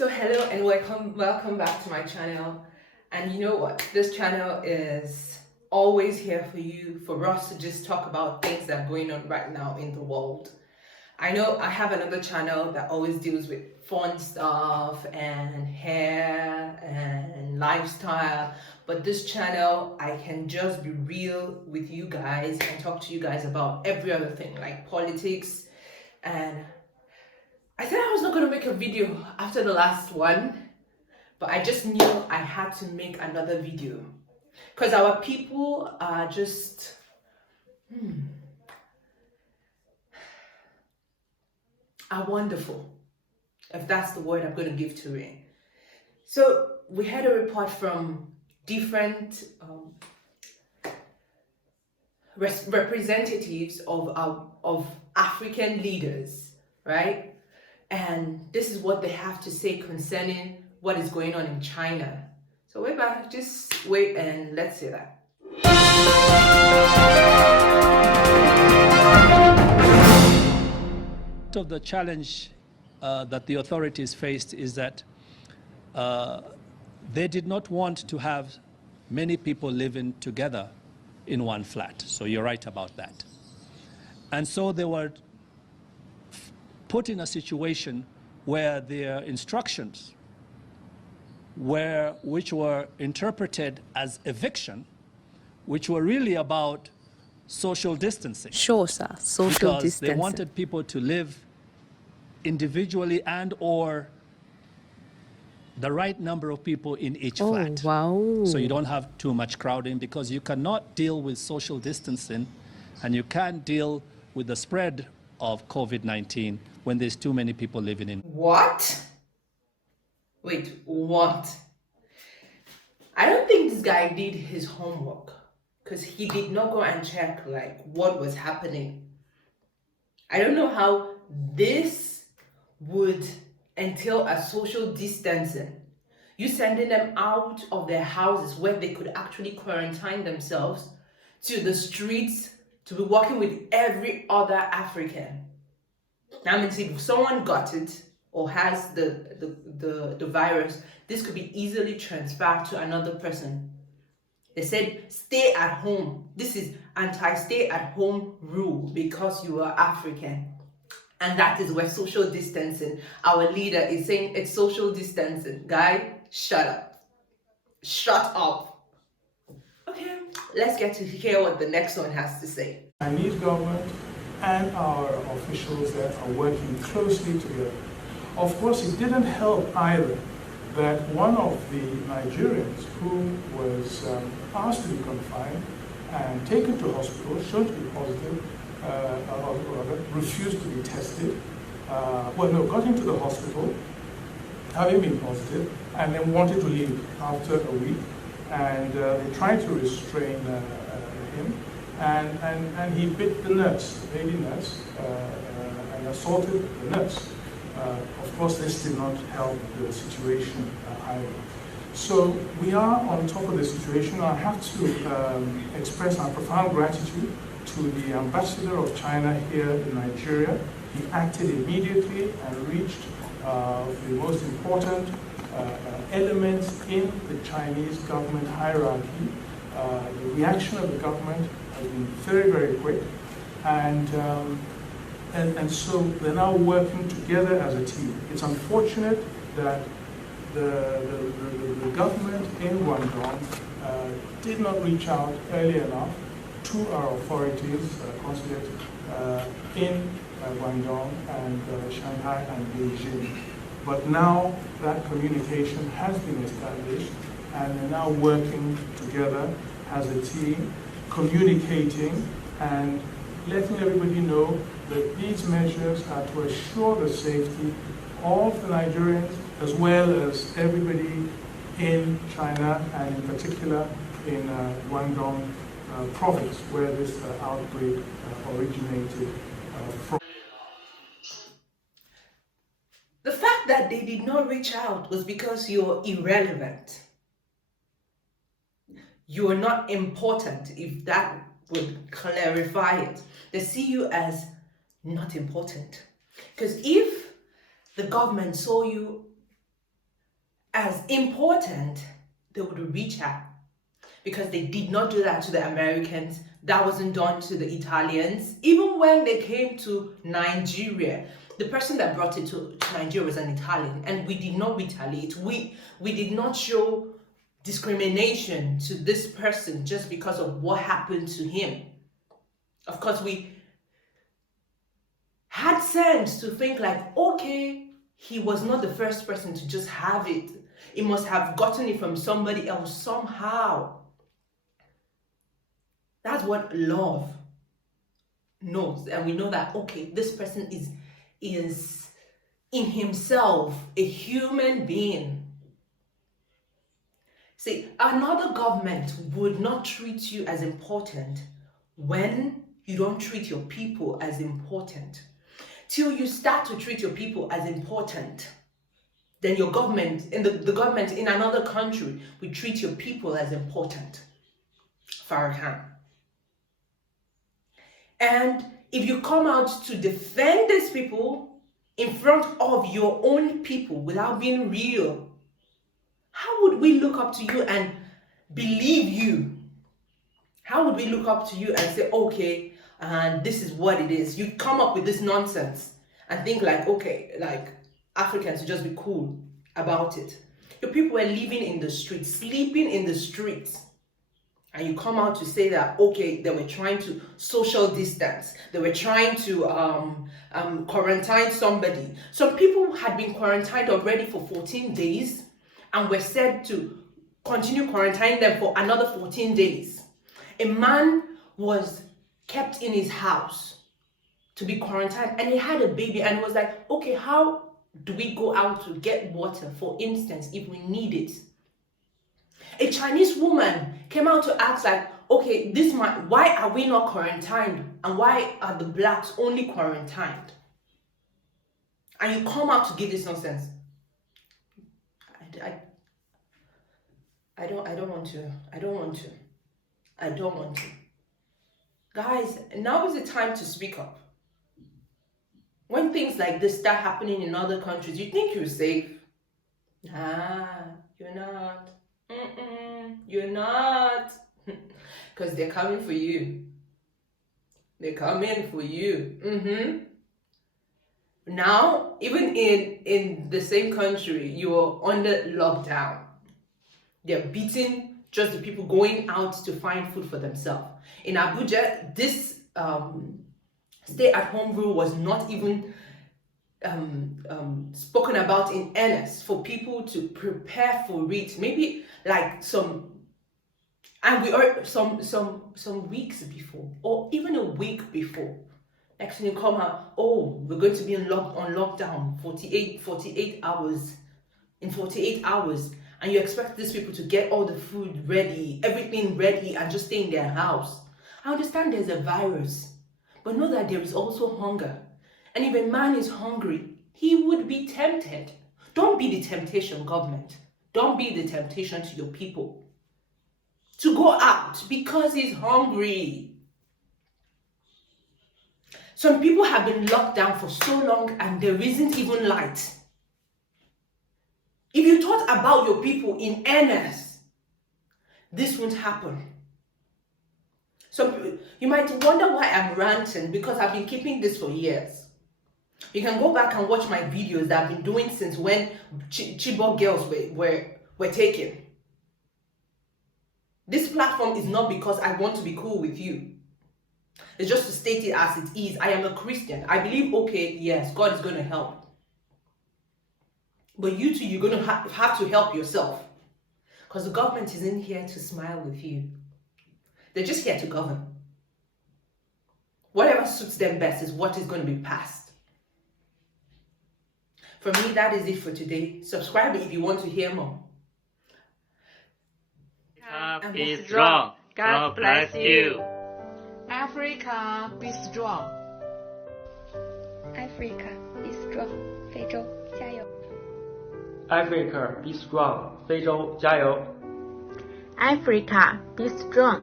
So hello and welcome back to my channel. And you know what? This channel is always here for us to just talk about things that are going on right now in the world. I know I have another channel that always deals with fun stuff and hair and lifestyle, but this channel I can just be real with you guys and talk to you guys about every other thing like politics. And I said I was not going to make a video after the last one, but I just knew I had to make another video because our people are just are wonderful, if that's the word I'm going to give to it. So we had a report from different representatives of African leaders, right? And this is what they have to say concerning what is going on in China. So wait back, just wait and let's see that. Of the challenge that the authorities faced is that they did not want to have many people living together in one flat. So you're right about that. And so they were put in a situation where their instructions which were interpreted as eviction, which were really about social distancing. Sure, sir. Social because distancing. they wanted people to live individually and or the right number of people in each flat. Wow. So you don't have too much crowding, because you cannot deal with social distancing and you can't deal with the spread of COVID-19 when there's too many people living in. What? Wait, what? I don't think this guy did his homework because he did not go and check like what was happening. I don't know how this would entail a social distancing. You sending them out of their houses where they could actually quarantine themselves to the streets to be working with every other African. Now, I mean, see, if someone got it or has the virus, this could be easily transferred to another person. They said, stay at home. This is anti-stay at home rule because you are African. And that is where social distancing, our leader is saying it's social distancing. Guy, shut up. Shut up. Okay, let's get to hear what the next one has to say. Chinese government and our officials that are working closely together. Of course, it didn't help either that one of the Nigerians who was asked to be confined and taken to hospital, shown to be positive, or rather refused to be tested, got into the hospital, having been positive, and then wanted to leave after a week, and they tried to restrain him. And he bit the nurse, the lady nurse, and assaulted the nurse. Of course, this did not help the situation either. So we are on top of the situation. I have to express our profound gratitude to the ambassador of China here in Nigeria. He acted immediately and reached the most important elements in the Chinese government hierarchy. The reaction of the government has been very, very quick, and so they're now working together as a team. It's unfortunate that the government in Guangdong did not reach out early enough to our authorities, consulate in Guangdong and Shanghai and Beijing. But now that communication has been established, and they're now working together as a team, communicating and letting everybody know that these measures are to assure the safety of the Nigerians as well as everybody in China, and in particular in Guangdong province, where this outbreak originated from. The fact that they did not reach out was because you're irrelevant. You are not important, if that would clarify it. They see you as not important. Because if the government saw you as important, they would reach out, because they did not do that to the Americans. That wasn't done to the Italians. Even when they came to Nigeria, the person that brought it to Nigeria was an Italian, and we did not retaliate. We did not show discrimination to this person just because of what happened to him. Of course, we had sense to think like, okay, he was not the first person to just have it. He must have gotten it from somebody else somehow. That's what love knows. And we know that, okay, this person is in himself a human being. See, another government would not treat you as important when you don't treat your people as important. Till you start to treat your people as important, then your government, and the government in another country will treat your people as important. Farrakhan. And if you come out to defend these people in front of your own people without being real, how would we look up to you and believe you? How would we look up to you and say, okay, and this is what it is? You come up with this nonsense and think like, okay, like Africans should just be cool about it. Your people were living in the streets, sleeping in the streets. And you come out to say that, okay, they were trying to social distance. They were trying to quarantine somebody. Some people had been quarantined already for 14 days and were said to continue quarantining them for another 14 days. A man was kept in his house to be quarantined, and he had a baby, and was like, okay, how do we go out to get water, for instance, if we need it? A Chinese woman came out to ask like, okay, why are we not quarantined? And why are the blacks only quarantined? And you come out to give this nonsense. I don't want to. Guys, now is the time to speak up. When things like this start happening in other countries, you think you're safe. Nah, you're not. You're not. Because they're coming for you. They're coming for you. Now, even in the same country, you're under lockdown. They're beating just the people going out to find food for themselves. In Abuja, this stay-at-home rule was not even spoken about in earnest for people to prepare for it. Maybe like some weeks before, or even a week before. Next thing you come out, oh, we're going to be on lockdown 48 hours. In 48 hours, and you expect these people to get all the food ready, everything ready, and just stay in their house. I understand there's a virus, but know that there is also hunger. And if a man is hungry, he would be tempted. Don't be the temptation, government. Don't be the temptation to your people to go out because he's hungry. Some people have been locked down for so long and there isn't even light. If you thought about your people in earnest, this won't happen. So you might wonder why I'm ranting, because I've been keeping this for years. You can go back and watch my videos that I've been doing since when Chibok girls were taken. This platform is not because I want to be cool with you. It's just to state it as it is. I am a Christian. I believe, okay, yes, God is going to help. But you too, you're going to have to help yourself. Because the government isn't here to smile with you. They're just here to govern. Whatever suits them best is what is going to be passed. For me, that is it for today. Subscribe if you want to hear more. Be strong. God bless you. Africa, be strong. Africa, be strong. 非洲加油。 Africa, be strong. 非洲加油。 Africa, be strong.